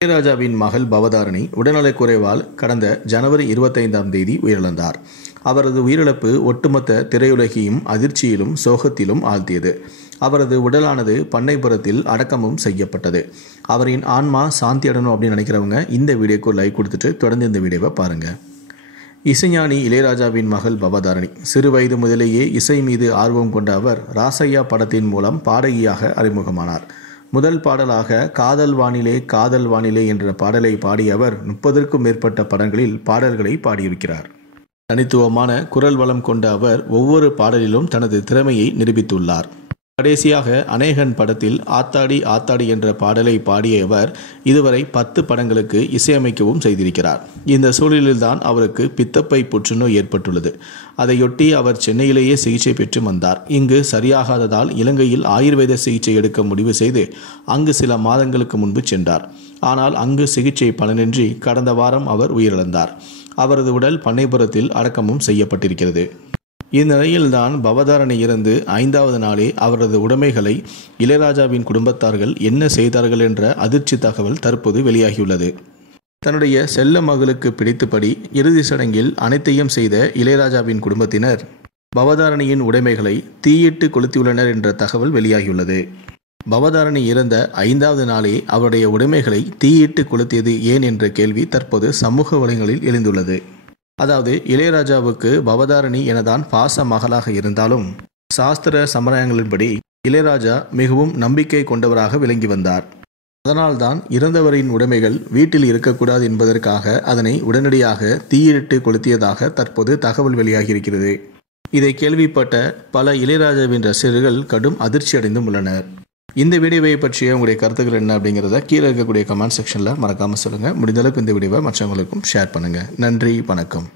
இளையராஜாவின் மகள் பவதாரணி உடல்நலக்குறைவால் கடந்த ஜனவரி 25ஆம் தேதி உயிரிழந்தார். அவரது உயிரிழப்பு ஒட்டுமொத்த திரையுலகையும் அதிர்ச்சியிலும் சோகத்திலும் ஆழ்த்தியது. அவரது உடலானது பண்ணைப்புறத்தில் அடக்கமும் செய்யப்பட்டது. அவரின் ஆன்மா சாந்தி அடையணும் அப்படின்னு நினைக்கிறவங்க இந்த வீடியோக்கு ஒரு லைக் கொடுத்துட்டு தொடர்ந்து இந்த வீடியோவை பாருங்க. இசைஞானி இளையராஜாவின் மகள் பவதாரணி சிறு வயது முதலேயே இசை மீது ஆர்வம் கொண்ட அவர் ராசையா படத்தின் மூலம் பாடகியாக அறிமுகமானார். முதல் பாடலாக காதல் வானிலே காதல் வானிலே என்ற பாடலை பாடிய அவர் 30க்கும் மேற்பட்ட படங்களில் பாடல்களை பாடியிருக்கிறார். தனித்துவமான குரல் வளம் கொண்ட அவர் ஒவ்வொரு பாடலிலும் தனது திறமையை நிரூபித்துள்ளார். கடைசியாக அநேகன் படத்தில் ஆத்தாடி ஆத்தாடி என்ற பாடலை பாடிய அவர் இதுவரை 10 படங்களுக்கு இசையமைக்கவும் செய்திருக்கிறார். இந்த சூழலில்தான் அவருக்கு பித்தப்பை புற்றுநோய் ஏற்பட்டுள்ளது. அதையொட்டி அவர் சென்னையிலேயே சிகிச்சை பெற்று வந்தார். இங்கு சரியாகாததால் இலங்கையில் ஆயுர்வேத சிகிச்சை எடுக்க முடிவு செய்து அங்கு சில மாதங்களுக்கு முன்பு சென்றார். ஆனால் அங்கு சிகிச்சை பலனின்றி கடந்த வாரம் அவர் உயிரிழந்தார். அவரது உடல் பண்ணைப்புறத்தில் அடக்கமும் செய்யப்பட்டிருக்கிறது. இந்நிலையில்தான் பவதாரணி இறந்து 5வது நாளே அவரது உடைமைகளை இளையராஜாவின் குடும்பத்தார்கள் என்ன செய்தார்கள் என்ற அதிர்ச்சி தகவல் தற்போது வெளியாகியுள்ளது. தன்னுடைய செல்ல மகளுக்கு பிடித்தபடி இறுதி சடங்கில் அனைத்தையும் செய்த இளையராஜாவின் குடும்பத்தினர் பவதாரணியின் உடைமைகளை தீயிட்டு கொளுத்தியுள்ளனர் என்ற தகவல் வெளியாகியுள்ளது. பவதாரணி இறந்த 5வது நாளே அவருடைய உடைமைகளை தீயிட்டு கொளுத்தியது ஏன் என்ற கேள்வி தற்போது சமூக வலைகளில் எழுந்துள்ளது. அதாவது இளையராஜாவுக்கு பவதாரணி எனதான் பாச மகளாக இருந்தாலும் சாஸ்திர சம்பிரதாயங்களின்படி இளையராஜா மிகவும் நம்பிக்கை கொண்டவராக விளங்கி வந்தார். அதனால்தான் இறந்தவரின் உடைமைகள் வீட்டில் இருக்கக்கூடாது என்பதற்காக அதனை உடனடியாக தீயிட்டு கொளுத்தியதாக தற்போது தகவல் வெளியாகியிருக்கிறது. இதை கேள்விப்பட்ட பல இளையராஜாவின் ரசிகர்கள் கடும் அதிர்ச்சி அடைந்தும் உள்ளனர். இந்த வீடியோவை பற்றிய உங்களுடைய கருத்துக்கள் என்ன அப்படிங்கிறத கீழே இருக்கக்கூடிய கமெண்ட் செக்ஷனில் மறக்காமல் சொல்லுங்கள். முடிந்தளவுக்கு இந்த வீடியோவை மற்றவங்களுக்கும் ஷேர் பண்ணுங்கள். நன்றி, வணக்கம்.